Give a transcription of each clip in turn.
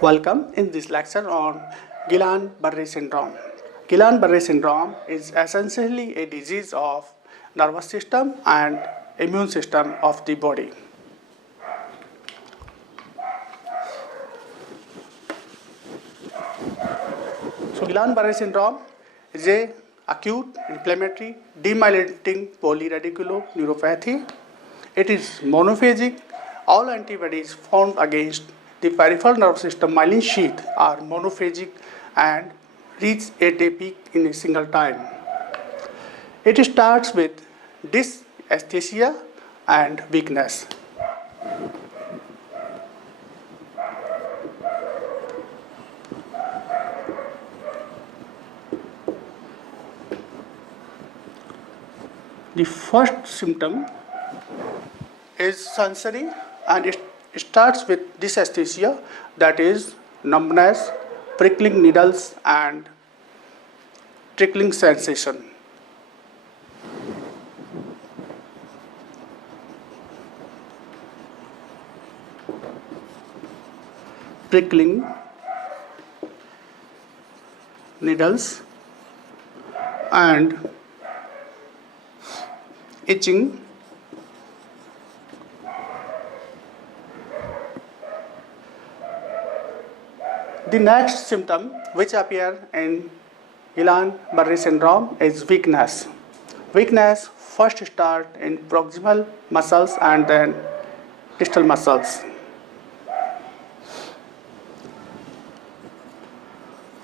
Welcome in this lecture on Guillain-Barré syndrome. Guillain-Barré syndrome is essentially a disease of nervous system and immune system of the body. So Guillain-Barré syndrome is a acute inflammatory demyelinating polyradiculoneuropathy. It is monophagic. All antibodies formed against the peripheral nervous system myelin sheath are monophagic and reach at a peak in a single time. It starts with dysesthesia and weakness. The first symptom is sensory and it starts with dysesthesia, that is numbness, prickling needles and trickling sensation. Prickling needles and itching. The next symptom which appear in Guillain-Barré syndrome is weakness. Weakness first start in proximal muscles and then distal muscles.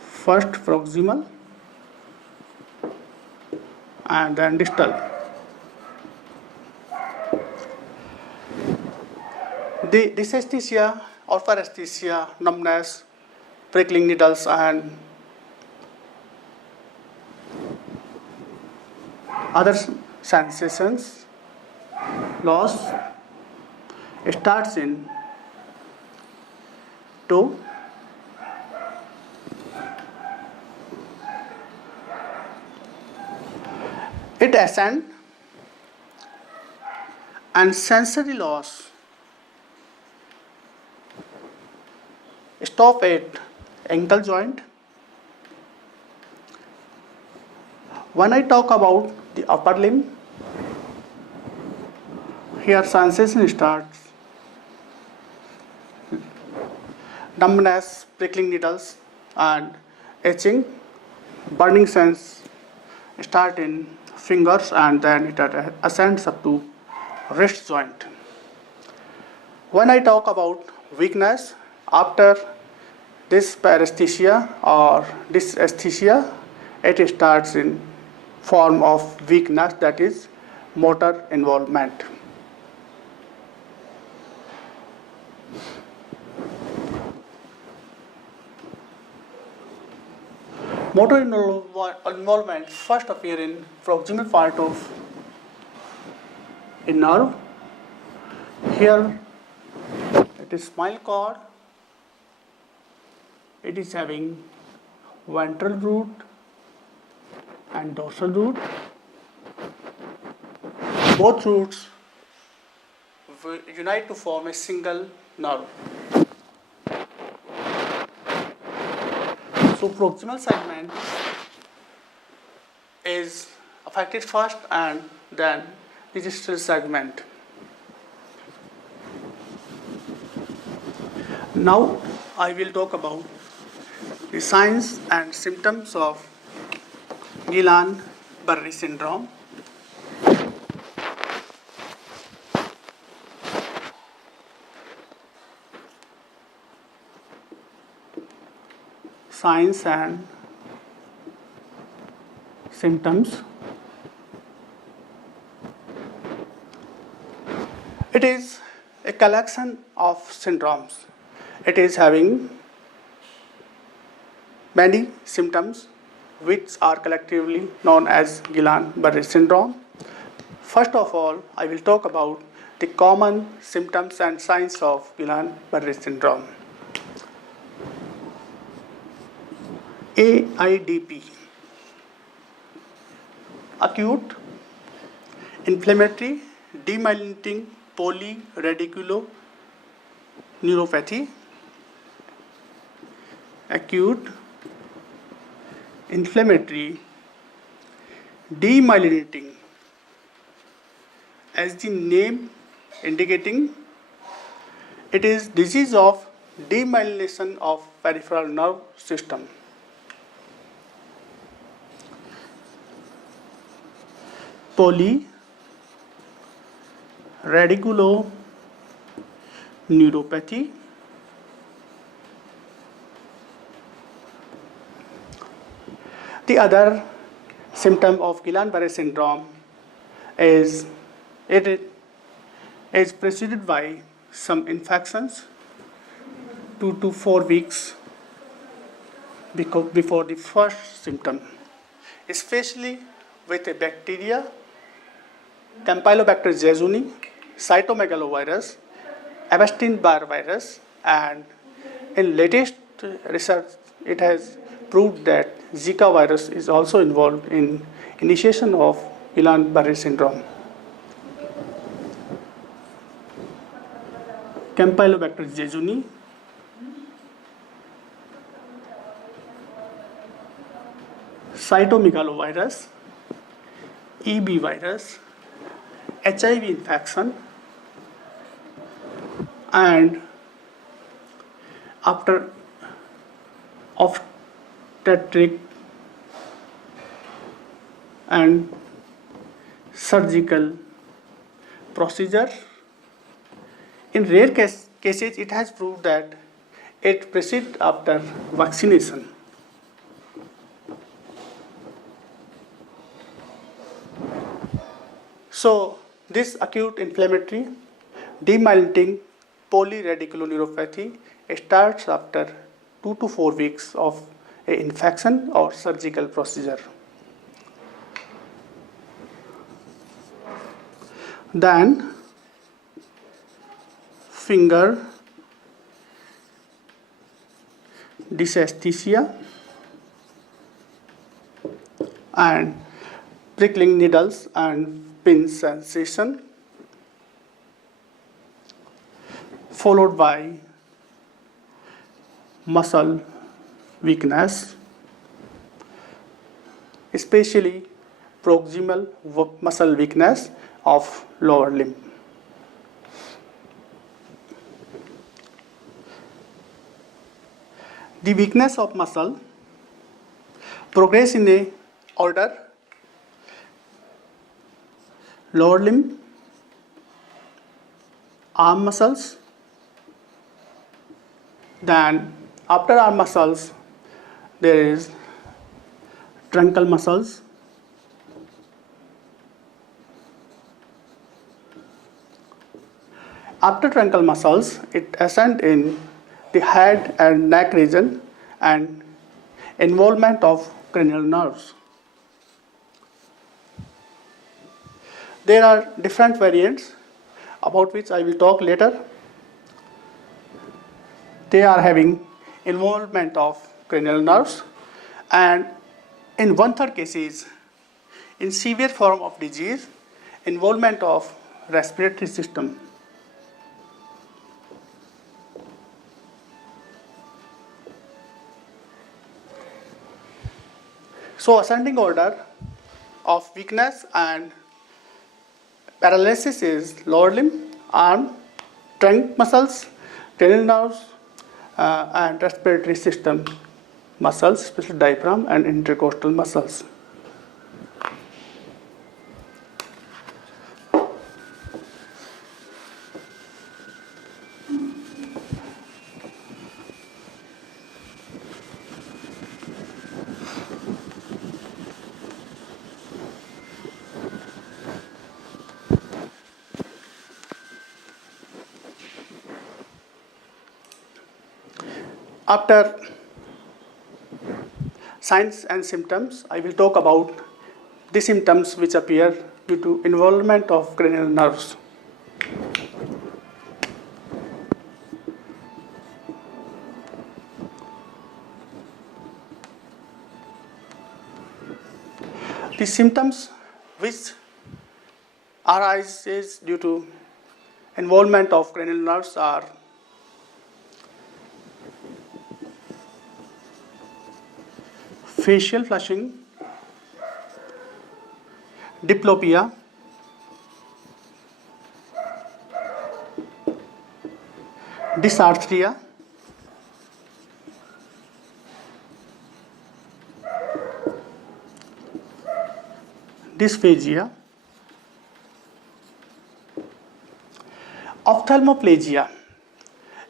First proximal and then distal. The dysesthesia or paresthesia, numbness, prickling needles and other sensations loss starts in toe, it ascends and sensory loss stop at ankle joint. When I talk about the upper limb, here sensation starts numbness, prickling needles and itching. Burning sense start in fingers and then it ascends up to wrist joint. When I talk about weakness, after this paresthesia or dysesthesia, it starts in form of weakness, that is motor involvement. Motor involvement first appear in proximal part of a nerve. Here it is spinal cord. It is having ventral root and dorsal root. Both roots unite to form a single nerve. So proximal segment is affected first and then the distal segment. Now I will talk about the signs and symptoms of Guillain-Barré syndrome. Signs and symptoms. It is a collection of syndromes. It is having many symptoms which are collectively known as Guillain-Barré syndrome. First of all, I will talk about the common symptoms and signs of Guillain-Barré syndrome. AIDP, acute inflammatory demyelinating polyradiculoneuropathy. acute inflammatory demyelinating. As the name indicating, it is disease of demyelination of peripheral nerve system. Polyradiculoneuropathy. The other symptom of Guillain-Barré syndrome is it is preceded by some infections 2 to 4 weeks before the first symptom, especially with a bacteria, Campylobacter jejuni, cytomegalovirus, Epstein-Barr virus, and in latest research, it has proved that Zika virus is also involved in initiation of Guillain-Barré syndrome. Campylobacter jejuni, cytomegalovirus, EB virus, HIV infection, and after obstetric and surgical procedure. In rare cases, it has proved that it precedes after vaccination. So, this acute inflammatory demyelinating polyradiculoneuropathy starts after 2 to 4 weeks of an infection or surgical procedure. Then, finger dysesthesia and prickling needles and pin sensation, followed by muscle weakness, especially proximal muscle weakness of lower limb. The weakness of muscle progress in a order: lower limb, arm muscles, then after arm muscles there is truncal muscles, after truncal muscles it ascends in the head and neck region and involvement of cranial nerves. There are different variants about which I will talk later. They are having involvement of cranial nerves, and in 1/3 cases, in severe form of disease, involvement of respiratory system. So, ascending order of weakness and paralysis is lower limb, arm, trunk muscles, cranial nerves, and respiratory system muscles, especially diaphragm and intercostal muscles. After signs and symptoms, I will talk about the symptoms which appear due to involvement of cranial nerves. The symptoms which arise due to involvement of cranial nerves are facial flushing, diplopia, dysarthria, dysphagia, ophthalmoplegia.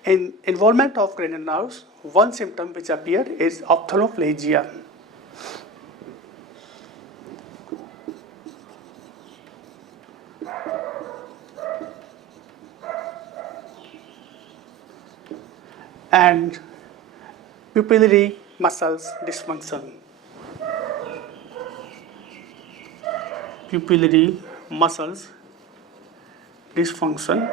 In involvement of cranial nerves, one symptom which appears is ophthalmoplegia. And pupillary muscles dysfunction. Pupillary muscles dysfunction.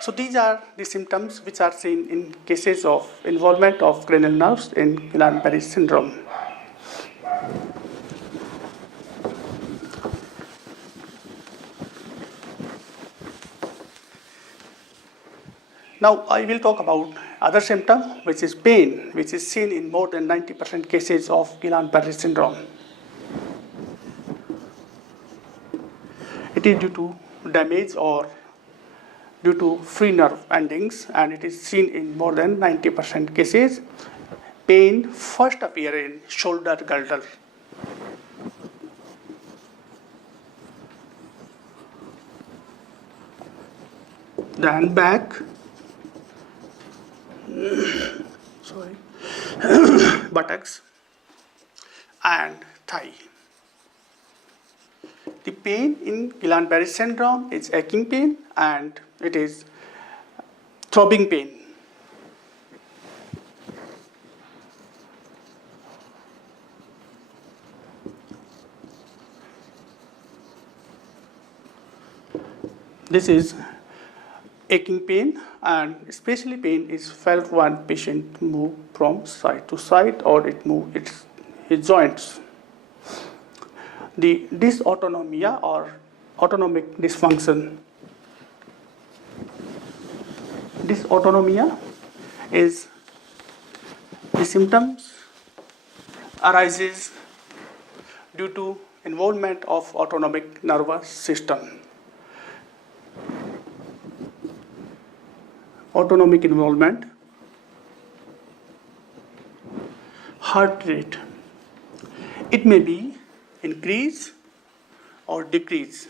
So these are the symptoms which are seen in cases of involvement of cranial nerves in Guillain-Barré syndrome. Now I will talk about other symptom, which is pain, which is seen in more than 90% cases of Guillain-Barré syndrome. It is due to damage or due to free nerve endings, and it is seen in more than 90% cases. Pain first appear in shoulder girdle. Then back, buttocks and thigh. The pain in Guillain-Barré syndrome is aching pain and it is throbbing pain. This is aching pain, and especially pain is felt when patient move from side to side or it move its joints. The dysautonomia or autonomic dysfunction. Dysautonomia is the symptoms arises due to involvement of autonomic nervous system. Autonomic involvement, heart rate. It may be increase or decrease,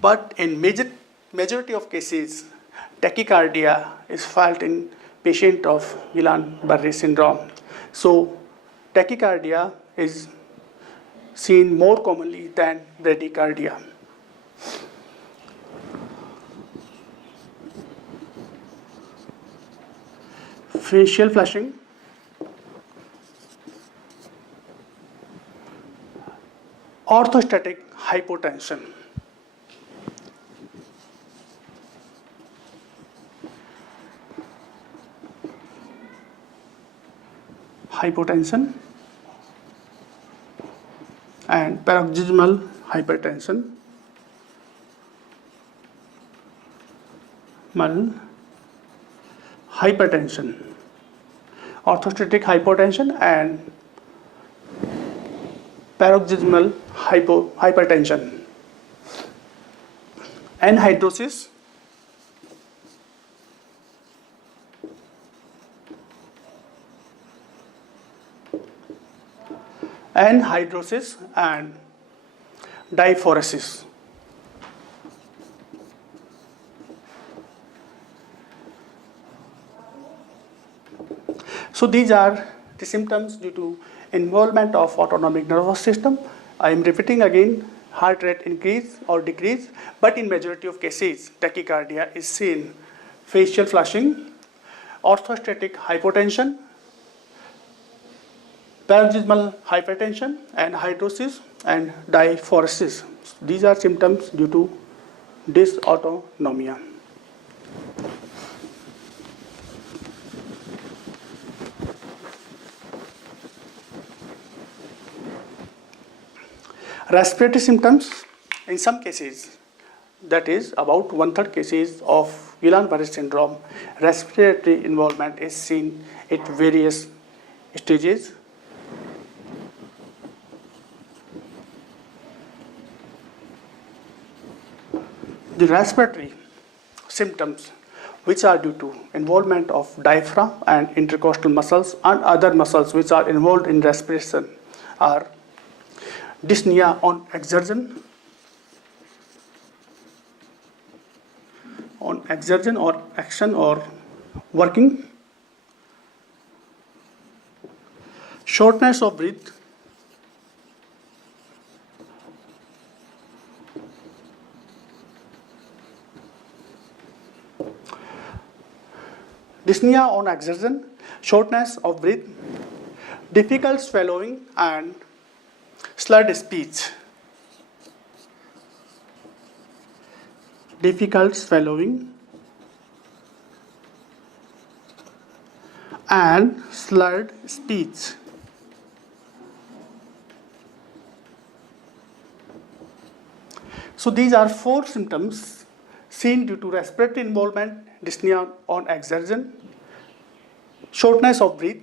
but in majority of cases, tachycardia is felt in patient of Guillain-Barré syndrome. So tachycardia is seen more commonly than bradycardia. Facial flushing, orthostatic hypotension. Hypotension and paroxysmal hypertension. Hypertension, orthostatic hypotension and paroxysmal hypertension. Anhidrosis, and diphoresis. So these are the symptoms due to involvement of autonomic nervous system. I am repeating again, heart rate increase or decrease, but in majority of cases, tachycardia is seen. Facial flushing, orthostatic hypotension, paroxysmal hypertension, anhidrosis, and diphoresis. These are symptoms due to dysautonomia. Respiratory symptoms, in some cases, that is about 1/3 cases of Guillain-Barré syndrome, respiratory involvement is seen at various stages. The respiratory symptoms which are due to involvement of diaphragm and intercostal muscles and other muscles which are involved in respiration are dyspnea on exertion or action or working, shortness of breath, dyspnea on exertion, shortness of breath, difficult swallowing and slurred speech. Difficult swallowing and slurred speech. So these are 4 symptoms seen due to respiratory involvement: dyspnea on exertion, shortness of breath,